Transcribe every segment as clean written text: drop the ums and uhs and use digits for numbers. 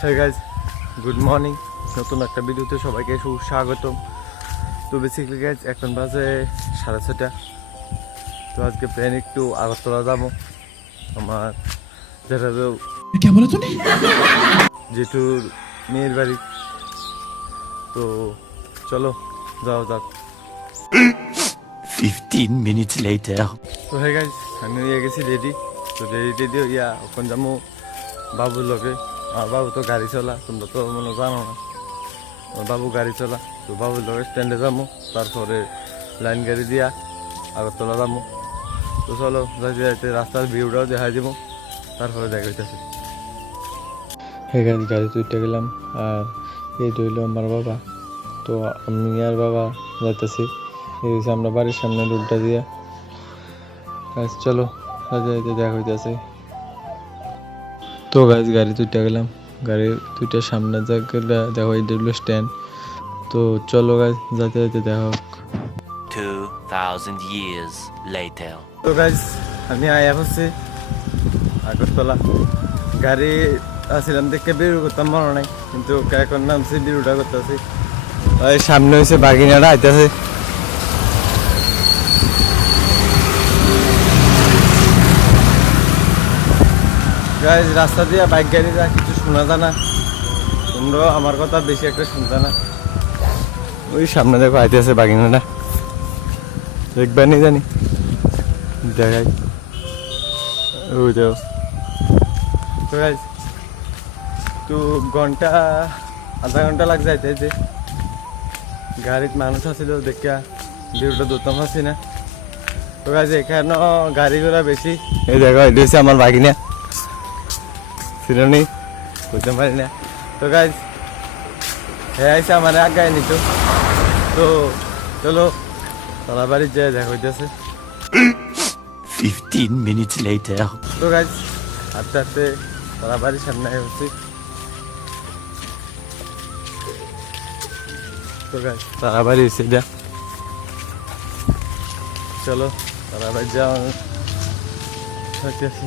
Hey guys, good morning. নতুন একটা ভিডিওতে সবাইকে সুস্বাগতম। তো বেসিক্যালি গাইজ এখন বাজে 6:30। তো আজকে প্ল্যান একটু আগরতলা যাবো আমার যেটা জেঠুর মেয়ের বাড়ি। তো চলো যাও যাক। 15 minutes later. তো হে গাইজ আমি হয়ে গেছি রেডি। তো রেডি হইয়া এখন যাবো বাবুর লগে। আর বাবু তো গাড়ি চলা, তোমরা তো মনে জানো না। বাবু গাড়ি চলা, তো বাবুর লগে স্ট্যান্ডে যাবো, তারপরে লাইন গাড়ি দিয়া আগরতলা যাবো। তো চলো যাইতে যাইতে রাস্তার ভিউটাও দেখাই দিব, তারপরে দেখা হইতেছে। হ্যাঁ গাড়ি গাড়িতে উঠে গেলাম, আর এই রইল আমার বাবা। তো আমি আর বাবা যাইতেছি, এই হচ্ছে আমরা বাড়ির সামনে রোডটা দিয়া। চলো যাইতে যাইতে দেখা হইতেছে। তো গাছ গাড়ি উঠে গেলাম, গাড়ির দুইটার সামনে জায়গাটা দেখো, এটা হলো স্ট্যান্ড। তো চলো গাছ যাইতে যাইতে দেখা হোক। 2000 years later. তো গাইজ আমি আয়া হচ্ছে আগরতলা। গাড়ি আসছিলাম দেখে বেরো করতাম মনে নাই, কিন্তু এখন নামছি বেরোটা করতেছি। সামনে হয়েছে বাগিনাটা আইতেছে। গাইজ রাস্তা দিয়ে বাইক গাড়ি যা কিছু শোনা যায় না, তোমরাও আমার কথা বেশি একটা শুনতে না। ওই সামনে দেখো আইতেছে বাগিনাটা, দেখবার নি জানি দেখাই। ওই দেখো। তো গাইজ তো আধা ঘন্টা লাগ যাইতে যে গাড়িতে মানুষ আসছিল দেখা ভিউটা ধরতাম পারছি না। তো গাইজ এখানে গাড়ি ঘোড়া বেশি। এই দেখো এটা হচ্ছে আমার বাগিনা, চিনি বুঝতে পারি না। তো গাইজ হ্যাঁ আইসে আমার আগায় নিত। তো চলো তারা বাড়ির যায় দেখা হইতেছে। 15 minutes later. তো গাইজ আস্তে আস্তে তারা বাড়ির সামনে হচ্ছে। তো গাইজ তারা বাড়ি হচ্ছে যা, চলো তারা বাড়ি যাওয়া হইতেছে।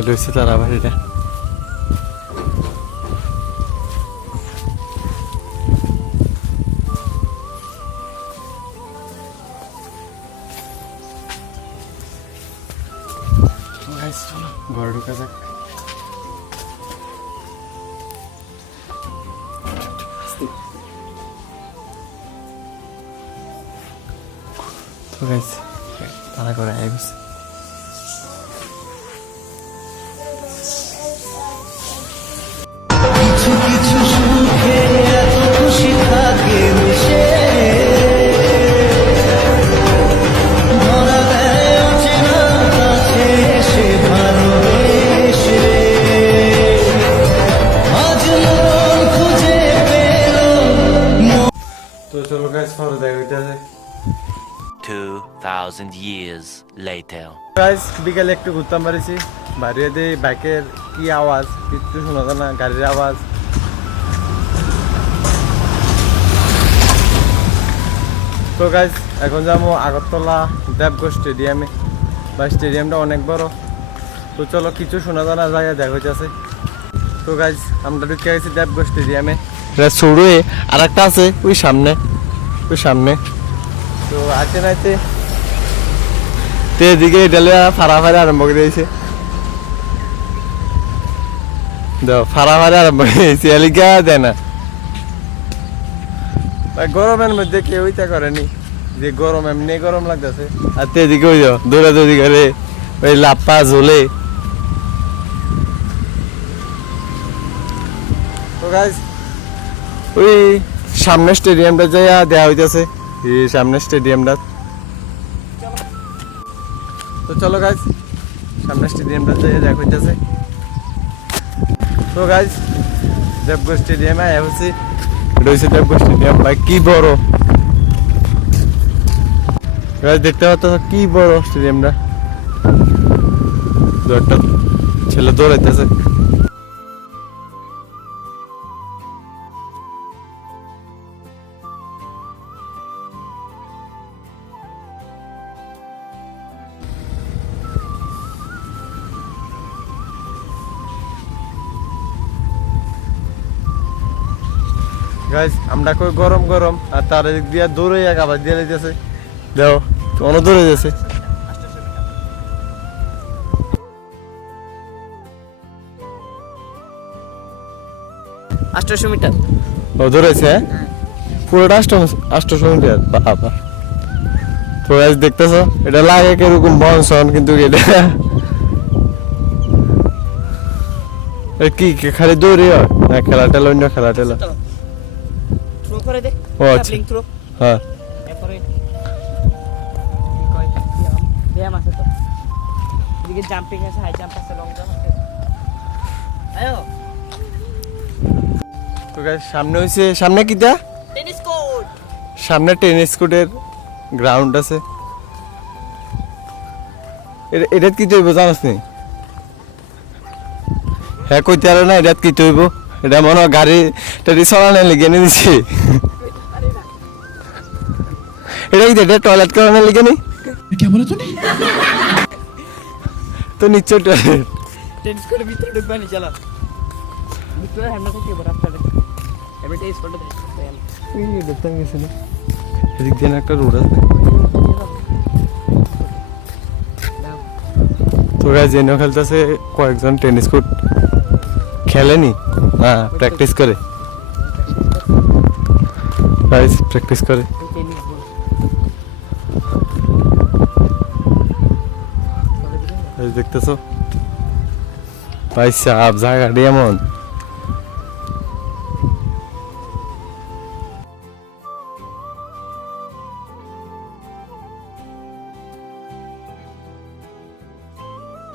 এটা হচ্ছে তারা বাড়িটা। ঘরে ঢুকা যাক। তো গাইস তারা করে আই গেছে। কিছু কিছু সুখে এত খুশি থাকে মিশে, ধরা দেয় অচেনা কাছে এসে ভালোবেসে। আজ মন খুঁজে পেল। তো চলো গাইস পরে দেখা হইতেছে। 2000 years later. গাইস বিকালে একটু ঘুরতাম পারিছি, বাইরে দিয়ে বাইকের কি আওয়াজ কিছু শোনা যায় না, গাড়ির আওয়াজ। তো গাইস এখন যাবো আগরতলা দেবগড় স্টেডিয়ামে, বা স্টেডিয়ামটা অনেক বড়। তো চলো কিছু শোনা যায় না, জায়গায় দেখা হইতেছে। তো গাইস আমরা ঢুকে গেছি দেবগড় স্টেডিয়ামে। শুরু আর একটা আছে ওই সামনে, ওই সামনে। তো আছে নাইতে তো এদিকে ডালে ফাড়াফাড়ি আরম্ভ করে দিয়েছে। দেখো ফাড়াফাড়ি আরম্ভ করে দিয়েছে, এলিকা দেয় না। গরমের মধ্যে কেউ ইচ্ছা করেনি, যে গরম এমনি গরম লাগতেছে। আর তো এদিকে ওই দৌড়াদৌড়ি করে ওই লাপ্পা ঝোলে। তো গাইজ ওই সামনে স্টেডিয়ামটা যাইয়া দেওয়া হইতেছে, এই সামনে স্টেডিয়ামটা। তো চলো গাইজ সামনে স্টেডিয়ামটা যাইয়া দেখা হইতেছে। তো গাইজ দেবগড় স্টেডিয়ামে আয়া হচ্ছে, এটা হচ্ছে দেবগড় স্টেডিয়াম। ভাই কি বড় গাইজ, দেখতে পাচ্ছ কি বড় স্টেডিয়ামটা। একটা ছেলে দৌড়াইতেছে। গাইস আমরা কই গরম গরম আর তার দিক দিয়ে দৌড়ে এক আবার দিয়ে যাইতেছে দেখো অন্য দৌড়ে যাচ্ছে 800 মিটার ও দৌড়েছে হ্যাঁ পুরোটা 800 মিটার বাবা তো গাইস দেখতেছো এটা লাগে কিরকম বনসন কিন্তু এটা কি খালি দৌড়ি হয় না খেলা টেলা অন্য খেলা টেলা থ্রো করে দে ও আচ্ছা জাম্পিং থ্রো হ্যাঁ এরপরে কি কয় ব্যায়াম আছে তো এদিকে জাম্পিং আছে হাই জাম্প আছে লং জাম্প আছে আয়ো তো গাইস সামনে হইছে সামনে কিটা টেনিস কোর্ট সামনে টেনিস কোর্টের গ্রাউন্ড আছে এটা কি তৈব জানাস নি হ্যাঁ কইতে আর না এটা কি তৈব এটা মনে হয় গাড়ি টাড়ি চলানোর লিগে এনে দিছি এটা কি এটা টয়লেট করানোর লিগে নি তো নিচে টয়লেট টেনিস কোর্টের ভিতরে ঢুকবা নি চলো ভিতরে হ্যান্ডা থেকে বড় রাস্তা এবার টেনিস কোর্টে দেখতে এই দেখতে গেছি না এদিক দিয়ে একটা রোড আছে তো গাইস এনে খেলতেছে কয়েকজন টেনিস কোর্ট খেলেনি না প্র্যাকটিস করে গাইস প্র্যাকটিস করে টেনিস বল গাইস দেখতেছো ভাই সাহেব জায়গাটা এমন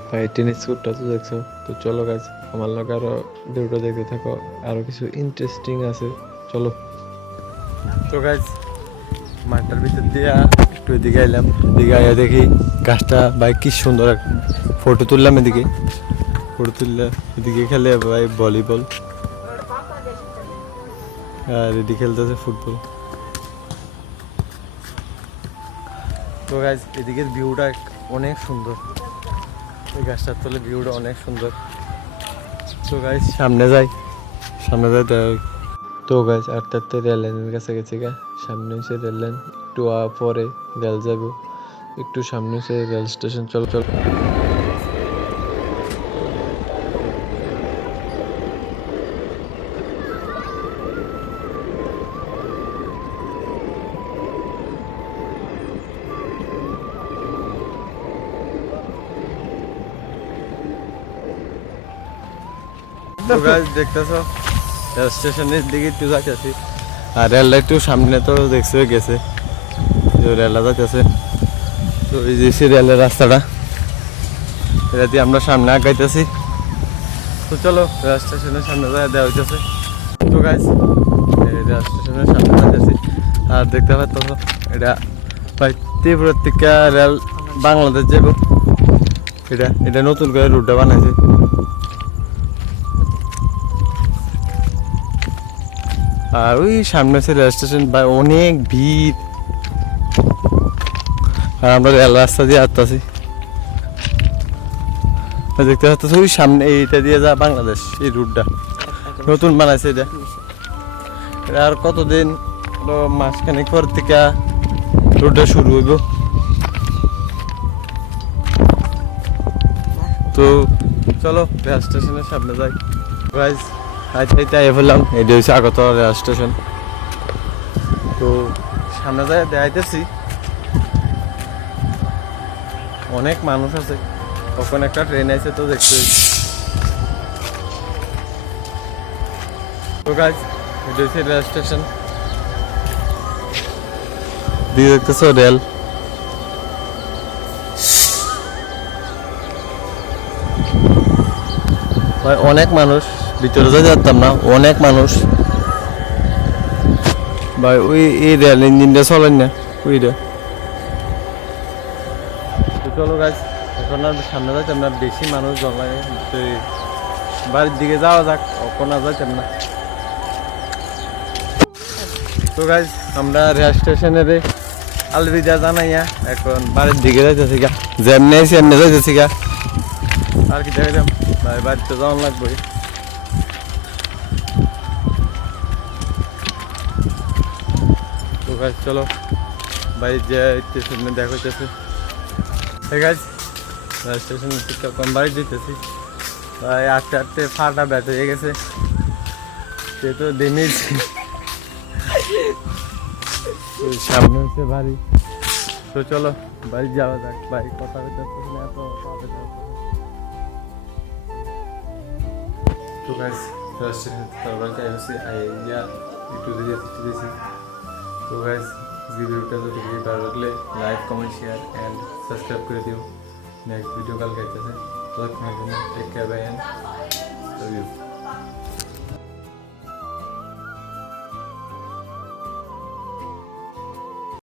ভাই টেনিস কোর্টটা তো দেখছো তো চলো গাইস আমার লগে আরো ভিডিওটা দেখতে থাকো আরো কিছু ইন্টারেস্টিং আছে চলো তো গাইস মাঠটার ভিতর দিয়ে একটু এদিকে এলাম এদিকে আয়া দেখি গাছটা ভাই কি সুন্দর ফটো তুললাম এদিকে ফটো তুললে এদিকে খেলে ভাই ভলিবল আর এদিকে খেলতেছে ফুটবল তো গাইস এদিকের ভিউটা অনেক সুন্দর এই গাছটার তলে ভিউটা অনেক সুন্দর তো গাইস সামনে যাই তো গাইস আস্তে আস্তে রেল লাইনের কাছে গেছি গা সামনে হচ্ছে রেল লাইন একটু পরে রেল যাবো একটু সামনে হচ্ছে রেল স্টেশন চলো চলো তো গাইস দেখতেছো রেল স্টেশনের দিকে একটু যাচ্ছি আর রেল লাইন একটু সামনে তো দেখছো গেছে যে রেল যাচ্ছে তো এই যে সে রেলের রাস্তাটা এটা দিয়ে আমরা সামনে আগাইতেছি তো চলো রেল স্টেশনের সামনে যাওয়া দেওয়া হইতেছে তো গাইস রেল স্টেশনের সামনে যাচ্ছি আর দেখতে পাচ্ছ এটা ভাই ত্রিপুরা থেকে রেল বাংলাদেশ যাবো এটা নতুন করে রুটটা বানাইছে আর ওই সামনে আছে রেল স্টেশন বা অনেক ভিড় আর আমরা রেল রাস্তা দিয়ে আসতেছি দেখতে পাচ্ছি ওই সামনে এইটা দিয়ে যা বাংলাদেশ এই রুটটা নতুন বানাইছে এটা আর কতদিন মাসখানেক পর থেকে রুটটা শুরু হইব তো চলো রেল স্টেশনের সামনে যাই গাইস আচ্ছা বললাম এটা হচ্ছে আগরতলা রেল স্টেশন তো সামনে যায় দেখাইতেছি অনেক মানুষ আছে কখন একটা ট্রেন আছে তো দেখতে তো গাইস এটা হচ্ছে রেল স্টেশন দিয়ে দেখতেছো রেল ভাই অনেক মানুষ ভিতরে যেতে পারতাম না অনেক মানুষ ভাই ওই এই রেল ইঞ্জিনটা চলেন না ওইটা চলো গাছ এখন আর সামনে যাইতাম না বেশি মানুষ জন লাগে বাড়ির দিকে যাওয়া যাক এখন আর যাইতাম না তো গাছ আমরা রেল স্টেশনের আলবিদা জানাইয়া এখন বাড়ির দিকে যাইতেছি গা যেমনি আছি এমনি যাইতেছি গা আর কি দেখাইলাম ভাই বাড়িতে যাওয়ান লাগবে গাইজ চলো বাড়ি যে স্টেশনে দেখা হইতেছে। ঠিক আছে স্টেশনে কম বাড়ি দিতেছি ভাই, আস্তে আস্তে ফাটা ব্যাট হয়ে গেছে, সে তো ড্যামেজ। সামনে হচ্ছে বাড়ি, তো চলো বাড়ি যাওয়া যাক। ভাই কথা হইতে না এত তো গাইজ বাড়িতে আসছি আইয়া একটু দিয়েছি। তো গাইজ ভিডিওটা যদি ভালো লাগলে like comment share and subscribe করে দিও। নেক্সট ভিডিও কালকে আসতেছে, ততক্ষণের জন্য take care bye and love you.